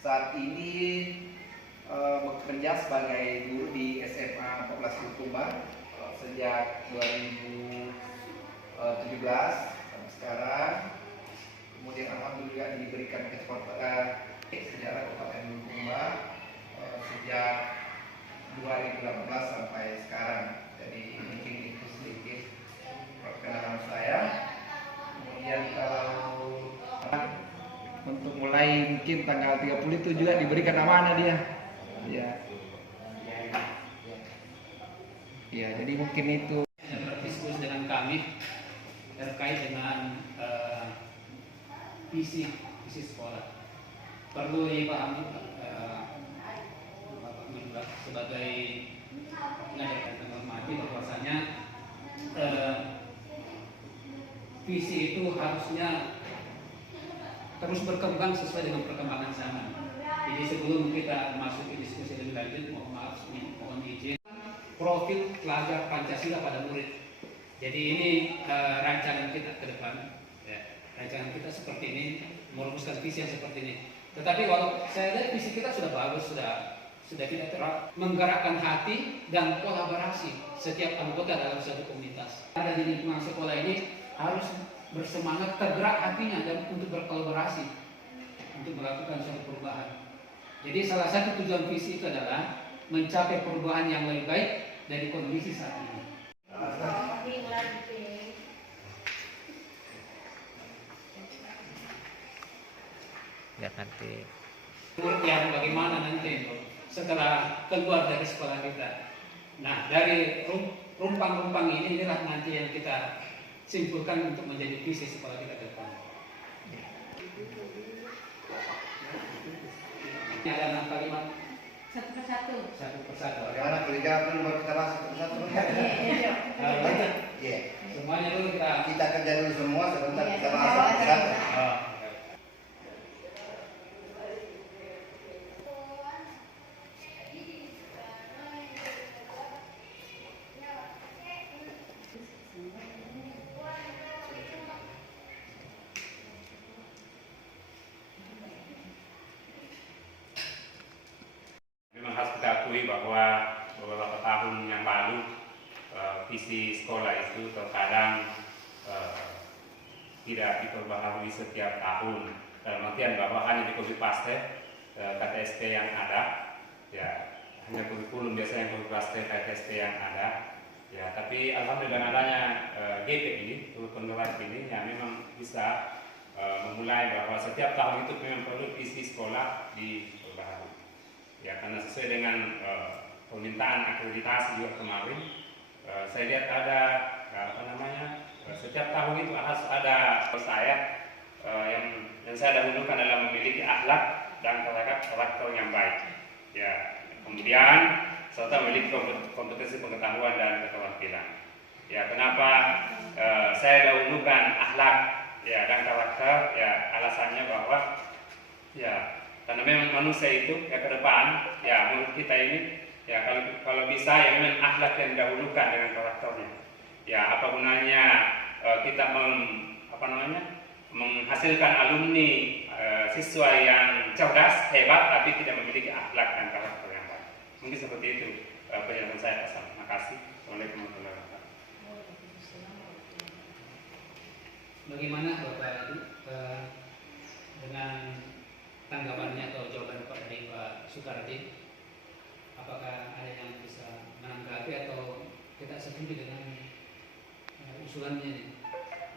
Saat ini bekerja sebagai guru di SMA 14 Bulukumba sejak 2017 sampai sekarang. Kemudian alhamdulillah diberikan kesempatan sejarah Kabupaten Bulukumba sejak 2018 sampai sekarang. Jadi mungkin itu sedikit perkenalan saya. Kemudian kalau untuk mulai mungkin tanggal 30 itu juga diberikan amanah dia. Ya. Ya, jadi mungkin itu. Berdiskusi dengan kami terkait dengan visi sekolah. Perlu dipahami Bapak Mendak sebagai pengajar dan menghormati bahwasanya visi itu harusnya terus berkembang sesuai dengan perkembangan zaman. Jadi sebelum kita masuk ke diskusi lebih lanjut, mohon izin profil pelajar Pancasila pada murid. Jadi ini rancangan kita ke depan. Rancangan kita seperti ini, merumuskan visi yang seperti ini. Tetapi kalau saya lihat visi kita sudah bagus, sudah tidak menggerakkan hati dan kolaborasi setiap anggota dalam suatu komunitas. Ada di lingkungan sekolah ini harus bersemangat, tergerak hatinya dan untuk berkolaborasi untuk melakukan suatu perubahan. Jadi salah satu tujuan visi itu adalah mencapai perubahan yang lebih baik dari kondisi saat ini. Ya nanti. Yang bagaimana nanti setelah keluar dari sekolah kita. Nah, dari rumpang-rumpang ini inilah nanti yang kita simpulkan untuk menjadi visi sekolah kita ke depan. Ini ada kalimat satu persatu. Bagaimana kelindahan baru kita bahas satu persatu? Iya. Semuanya dulu kita kerja dulu semua, sebentar kita bahas satu persatu. Memang harus kita akui bahwa beberapa tahun yang lalu visi sekolah itu terkadang tidak diperbaharui setiap tahun, dalam artian bahwa hanya di copy paste KTSP yang ada, ya hanya kurikulum biasanya yang copy paste KTSP yang ada, ya tapi alhamdulillah adanya GP ini, penggerak ini, ya memang bisa memulai bahwa setiap tahun itu memang perlu visi sekolah diperbaharui. Ya, karena sesuai dengan permintaan akreditasi juga kemarin, saya lihat ada setiap tahun itu harus ada saya yang saya dahulukan adalah memiliki akhlak dan karakter yang baik. Ya, kemudian serta memiliki kompetensi pengetahuan dan keterampilan. Ya, kenapa saya dahulukan akhlak ya dan karakter? Ya, alasannya bahwa ya karena memang manusia itu ya ke depan ya menurut kita ini ya kalau bisa ya memang akhlak yang didahulukan dengan karakternya. Ya apa gunanya kita menghasilkan alumni siswa yang cerdas, hebat tapi tidak memiliki akhlak dan karakter yang baik. Mungkin seperti itu penjelasan saya. Terima kasih. Assalamualaikum warahmatullahi wabarakatuh. bagaimana Bapak Ibu dengan tanggapannya atau jawaban dari Pak Soekardi, apakah ada yang bisa menanggapi atau kita setuju dengan usulannya ini?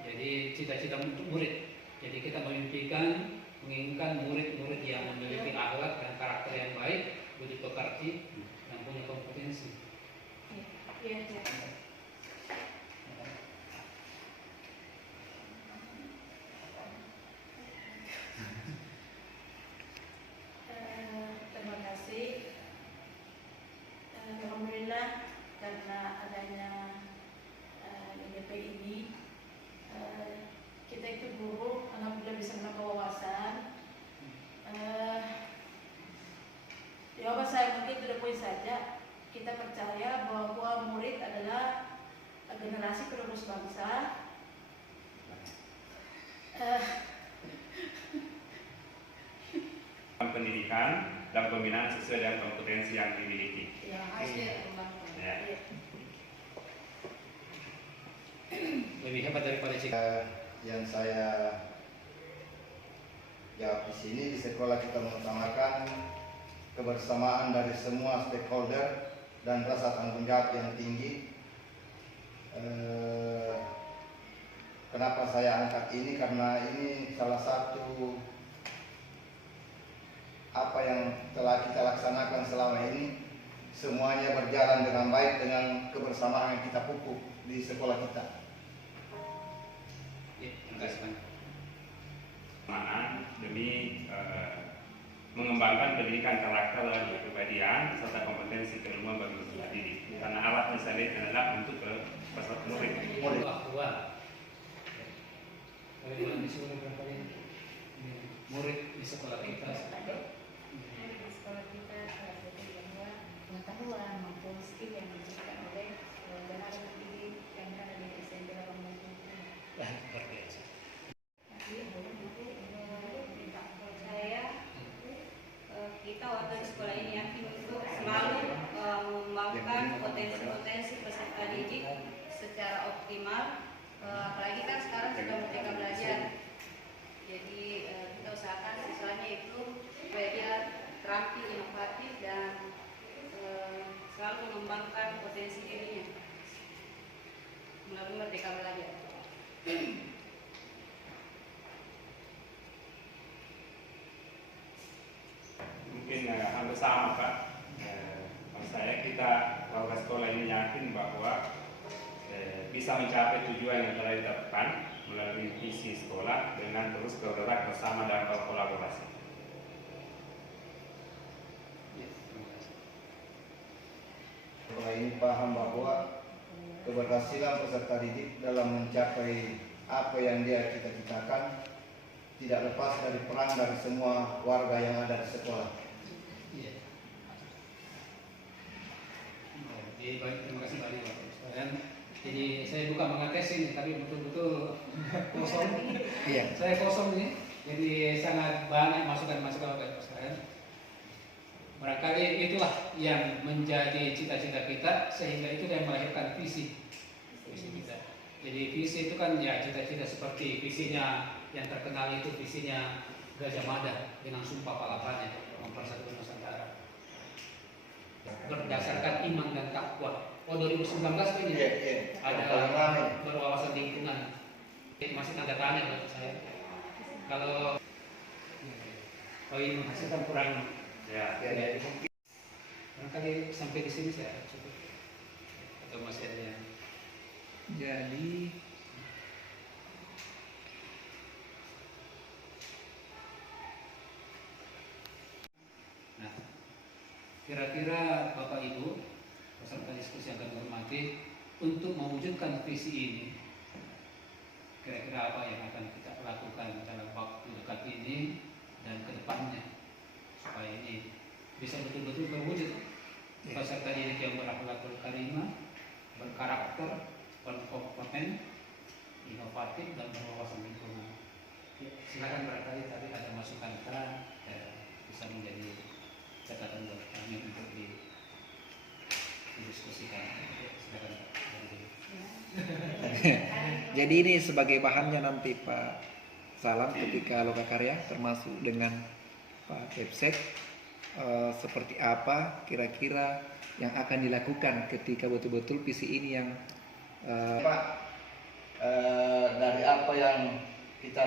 Jadi cita-cita untuk murid, jadi kita memimpikan menginginkan murid-murid yang memiliki akhlak dan karakter yang baik, budi pekerti dan punya kompetensi. Iya. Terima kasih. Alhamdulillah karena adanya DP ini kita itu guru alhamdulillah bisa menambah wawasan. Jawaban saya mungkin itu poin saja. Kita percaya bahwa murid adalah generasi penerus bangsa. pendidikan dan pembinaan sesuai dengan kompetensi yang dimiliki. Yang harus dikembangkan. Ya. Iya. Lebih hebat daripada Cika. Yang saya jawab di sini, di sekolah kita mengutamakan kebersamaan dari semua stakeholder dan rasa tanggung jawab yang tinggi. Kenapa saya angkat ini? Karena ini salah satu apa yang telah kita laksanakan selama ini, semuanya berjalan dengan baik dengan kebersamaan yang kita pupuk di sekolah kita. Ya, terima kasih banyak. Demi mengembangkan pendidikan karakter dan kepribadian serta kompetensi keilmuan bagi peserta didik. Karena alat misalnya adalah untuk peserta murid. Aktual. Kalau disuruh berapa ini? Murid di sekolah kita. Di sekolah kita bahwa pengetahuan maupun skill yang diberikan oleh tenaga pendidik yang ada di SMP 80. Luar biasa. Kita waktu di sekolah ini yakin untuk selalu mengembangkan potensi-potensi peserta didik secara optimal, apalagi kan sekarang sudah merdeka belajar, jadi kita usahakan siswanya itu supaya dia terampil, inovatif dan selalu mengembangkan potensi dirinya melalui merdeka belajar. Mungkin hampir sama Pak. Menurut saya kita warga sekolah ini yakin bahwa bisa mencapai tujuan yang telah ditetapkan melalui visi sekolah dengan terus bergerak bersama dan berkolaborasi. Sekolah ini paham bahwa keberhasilan peserta didik dalam mencapai apa yang dia cita-citakan tidak lepas dari peran dari semua warga yang ada di sekolah. Iya. Jadi baik, terima kasih banyak Bapak sekalian. Jadi saya bukan mengetes ini, tapi betul-betul kosong. Iya. Saya kosong ini, jadi sangat banyak masukan-masukan Bapak sekalian. Barangkali itulah yang menjadi cita-cita kita, sehingga itu yang melahirkan visi kita. Jadi visi itu kan ya cita-cita seperti visinya yang terkenal itu visinya Gajah Mada dengan Sumpah Palapanya mempersatukan Nusantara berdasarkan iman dan takwa. Oh 2019 ini ada berwawasan lingkungan. Masih tanda tanya buat saya. Kalau ini menghasilkan kurang Ya. barangkali sampai di sini saya cukup. Atau masih ada yang Jadi nah, kira-kira Bapak Ibu peserta diskusi yang kami hormati, untuk mewujudkan visi ini, kira-kira apa yang akan kita lakukan dalam waktu dekat ini dan ke depannya supaya ini bisa betul-betul terwujud. Peserta didik yang berakhlakul karimah, berkarakter, berkompeten, inovatif dan berwawasan lingkungan. Silakan barangkali tadi ada masukan terang bisa menjadi catatan buat kami untuk didiskusikan. Silakan. jadi ini sebagai bahannya nanti Pak Salam ketika Lokakarya termasuk dengan Pak Kepsek, seperti apa kira-kira yang akan dilakukan ketika betul-betul visi ini yang Pak, dari apa yang kita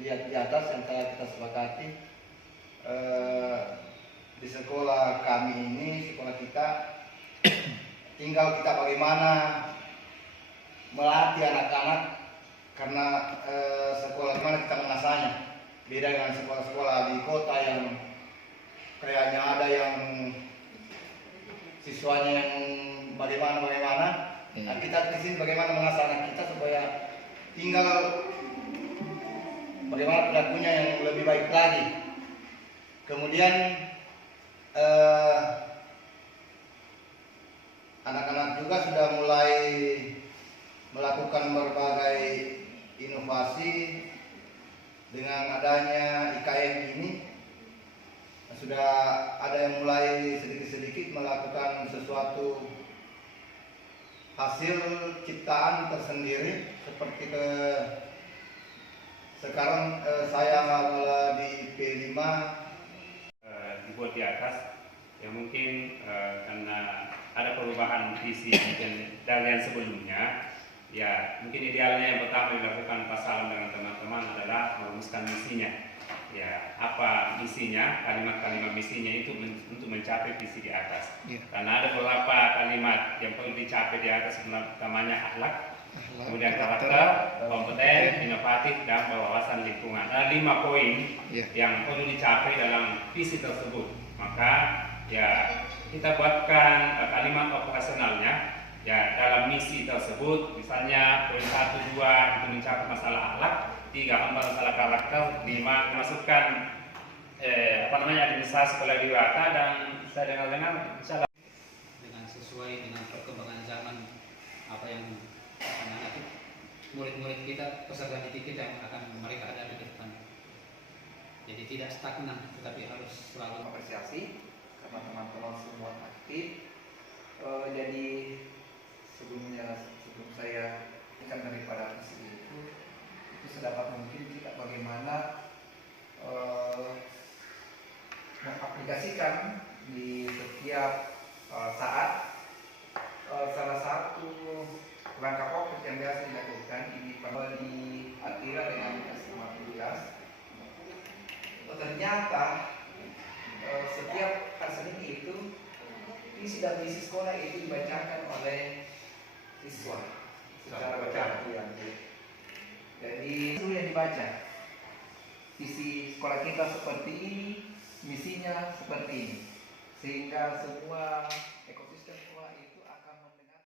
lihat di atas yang telah kita sepakati, di sekolah kami ini, sekolah kita, tinggal kita bagaimana melatih anak-anak, karena sekolah mana kita mengasahnya beda dengan sekolah-sekolah di kota yang kayaknya ada yang siswanya yang bagaimana. Nah, kita di sini bagaimana mengasah anak kita supaya tinggal bagaimana perilakunya yang lebih baik lagi. Kemudian anak-anak juga sudah mulai melakukan berbagai inovasi dengan adanya IKN ini. sudah ada yang mulai sedikit-sedikit melakukan sesuatu hasil ciptaan tersendiri seperti sekarang saya malah di P5 dibuat di atas yang mungkin karena ada perubahan visi mungkin dari yang sebelumnya. Ya, mungkin idealnya yang pertama dilakukan Pak Salam dengan teman-teman adalah merumuskan misinya. Ya, apa misinya? Kalimat-kalimat misinya itu untuk mencapai visi di atas. Ya. Karena ada beberapa kalimat yang perlu dicapai di atas, namanya akhlak, kemudian karakter, kompeten, inovatif, dan wawasan lingkungan. Ada 5 poin yang perlu dicapai dalam visi tersebut. Maka ya kita buatkan kalimat operasionalnya. Ya, dalam misi tersebut, misalnya poin 1, 2 itu mencapai masalah akhlak, 3, 4 masalah karakter, 5 masukkan administrasi kolaborasi, dan saya dengar-dengar insyaallah dengan sesuai dengan perkembangan zaman apa yang nanti murid-murid kita, peserta didik kita yang akan mereka ada di depan. Jadi tidak stagnan, tetapi harus selalu apresiasi karena teman-teman semua aktif. Jadi sebelum saya ikan daripada visi itu sedapat mungkin kita bagaimana mengaplikasikan di setiap saat. Salah satu langkah konkret yang biasa dilakukan ini perlu diatur dengan skema tugas. Ternyata setiap hari Senin itu visi dan misi sekolah itu dibacakan oleh siswa secara bacaan. Jadi itu yang dibaca. Visi sekolah kita seperti ini, misinya seperti ini, sehingga semua